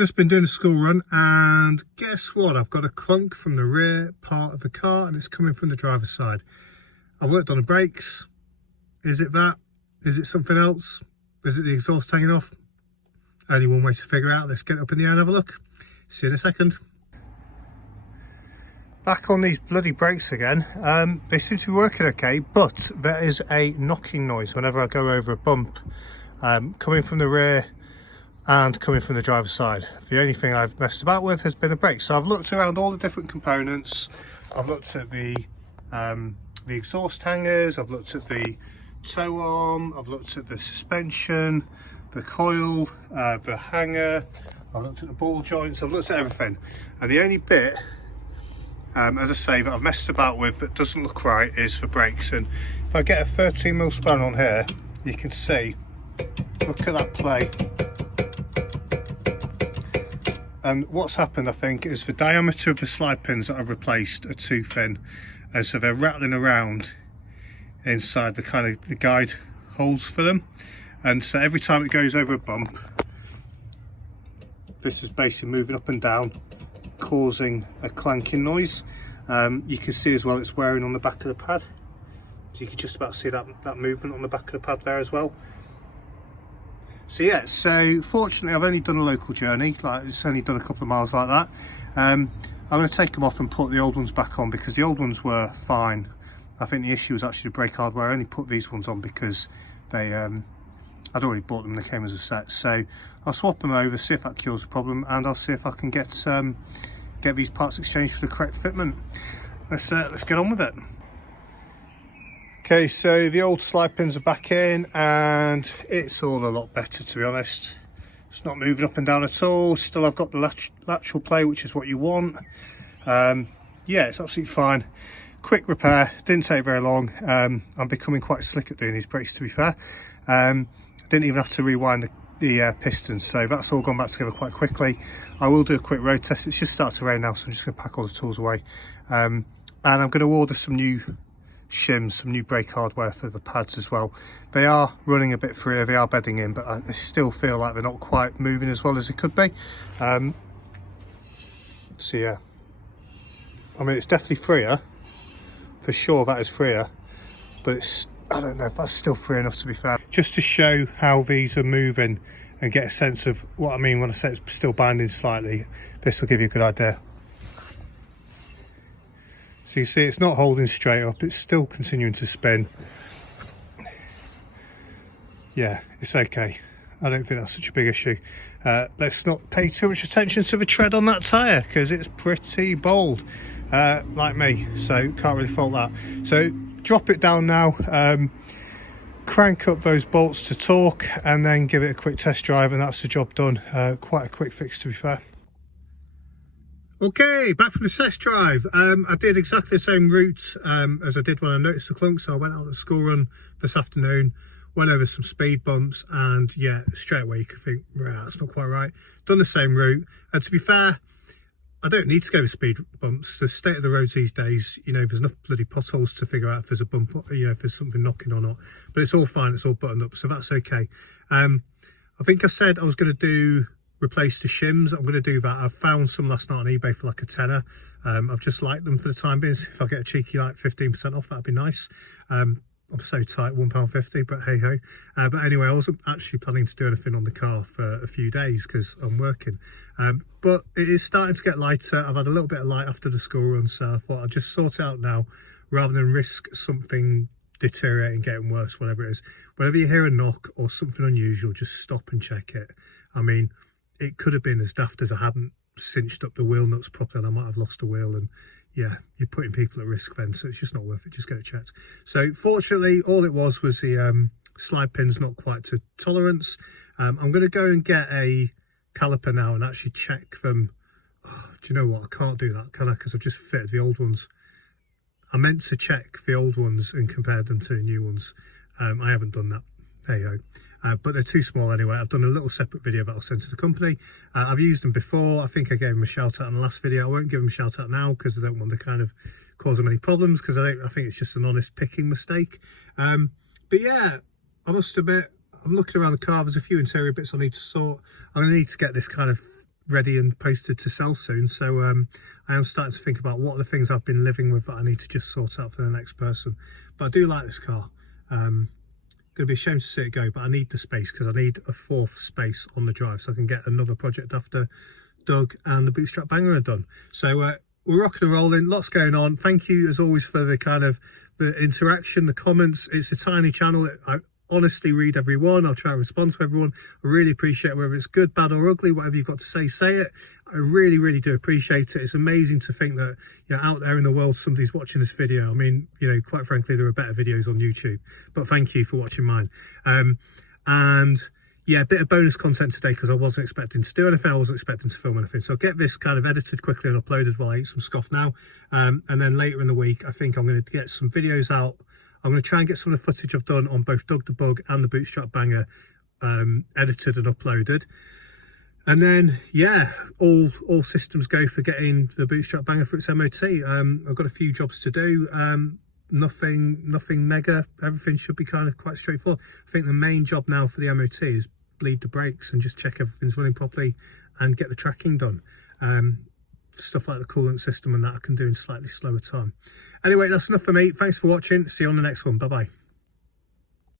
Just been doing a school run, and guess what? I've got a clunk from the rear part of the car, and it's coming from the driver's side. I've worked on the brakes. Is it that? Is it something else? Is it the exhaust hanging off? Only one way to figure out. Let's get up in the air and have a look. See you in a second. Back on these bloody brakes again. They seem to be working okay, but there is a knocking noise whenever I go over a bump, coming from the rear and coming from the driver's side. The only thing I've messed about with has been the brakes. So I've looked around all the different components. I've looked at the exhaust hangers, I've looked at the toe arm, I've looked at the suspension, the coil, the hanger, I've looked at the ball joints, I've looked at everything. And the only bit, as I say, that I've messed about with that doesn't look right is the brakes. And if I get a 13mm span on here, you can see, look at that play. And what's happened, I think, is the diameter of the slide pins that I've replaced are too thin, and so they're rattling around inside the kind of the guide holes for them. And so every time it goes over a bump, this is basically moving up and down, causing a clanking noise. You can see as well it's wearing on the back of the pad, so you can just about see that movement on the back of the pad there as well. So yeah, so fortunately I've only done a local journey, like it's only done a couple of miles like that. I'm going to take them off and put the old ones back on, because the old ones were fine. I think the issue was actually the brake hardware. I only put these ones on because they I'd already bought them and they came as a set. So I'll swap them over, see if that cures the problem, and I'll see if I can get these parts exchanged for the correct fitment. Let's get on with it. Okay, so the old slide pins are back in, and it's all a lot better, to be honest. It's not moving up and down at all. Still, I've got the lateral play, which is what you want. Yeah, it's absolutely fine. Quick repair, didn't take very long. I'm becoming quite slick at doing these brakes, to be fair. Didn't even have to rewind the pistons, so that's all gone back together quite quickly. I will do a quick road test. It's just started to rain now, so I'm just going to pack all the tools away. And I'm going to order some new shims, some new brake hardware for the pads as well. They are running a bit freer, they are bedding in, but I still feel like they're not quite moving as well as they could be. So yeah, I mean, it's definitely freer, for sure. That is freer, but it's, I don't know if that's still free enough, to be fair. Just to show how these are moving and get a sense of what I mean when I say it's still binding slightly, this will give you a good idea. So you see it's not holding straight up, it's still continuing to spin. Yeah, it's okay. I don't think that's such a big issue. Let's not pay too much attention to the tread on that tyre, because it's pretty bold, like me, so can't really fault that. So drop it down now, crank up those bolts to torque, and then give it a quick test drive, and that's the job done. Quite a quick fix, to be fair. Okay, back from the test drive. I did exactly the same route as I did when I noticed the clunk, so I went out on the school run this afternoon, went over some speed bumps, and yeah, straight away you can think, right, that's not quite right. Done the same route, and to be fair, I don't need to go with speed bumps. The state of the roads these days, you know, there's enough bloody potholes to figure out if there's a bump, you know, if there's something knocking or not. But it's all fine, it's all buttoned up, so that's okay. I think I said I was going to replace the shims. I'm going to do that. I found some last night on eBay for like a tenner. I've just liked them for the time being. If I get a cheeky like 15% off, that'd be nice. I'm so tight, £1.50, but hey ho. But anyway, I wasn't actually planning to do anything on the car for a few days because I'm working. But it is starting to get lighter. I've had a little bit of light after the school run, so I thought I'd just sort it out now rather than risk something deteriorating, getting worse, whatever it is. Whenever you hear a knock or something unusual, just stop and check it. I mean, it could have been as daft as I hadn't cinched up the wheel nuts properly and I might have lost a wheel, and yeah, you're putting people at risk then, so it's just not worth it. Just get it checked. So fortunately, all it was the slide pins not quite to tolerance. I'm going to go and get a caliper now and actually check them. Oh, do you know what? I can't do that, can I? Because I've just fitted the old ones. I meant to check the old ones and compare them to the new ones. I haven't done that. There you go. But they're too small anyway. I've done a little separate video that I'll send to the company. I've used them before. I think I gave them a shout out in the last video. I won't give them a shout out now because I don't want to kind of cause them any problems, because I think it's just an honest picking mistake. But yeah, I must admit, I'm looking around the car. There's a few interior bits I need to sort. I'm going to need to get this kind of ready and posted to sell soon. So I am starting to think about what are the things I've been living with that I need to just sort out for the next person. But I do like this car. Going to be ashamed to see it go, but I need the space because I need a fourth space on the drive so I can get another project after Doug and the bootstrap banger are done. So we're rocking and rolling, lots going on. Thank you as always for the kind of the interaction, the comments. It's a tiny channel. I honestly read everyone. I'll try to respond to everyone. I really appreciate it, whether it's good, bad or ugly, whatever you've got to say it. I really, really do appreciate it. It's amazing to think that, you know, out there in the world, somebody's watching this video. I mean, you know, quite frankly, there are better videos on YouTube, but thank you for watching mine. And yeah, a bit of bonus content today because I wasn't expecting to do anything. I wasn't expecting to film anything. So I'll get this kind of edited quickly and uploaded while I eat some scoff now. And then later in the week, I think I'm going to get some videos out. I'm going to try and get some of the footage I've done on both Doug the Bug and the bootstrap banger edited and uploaded. And then, yeah, all systems go for getting the bootstrap banger for its MOT. I've got a few jobs to do. Nothing mega. Everything should be kind of quite straightforward. I think the main job now for the MOT is bleed the brakes and just check everything's running properly and get the tracking done. Stuff like the coolant system and that I can do in slightly slower time. Anyway, that's enough for me. Thanks for watching. See you on the next one. Bye bye.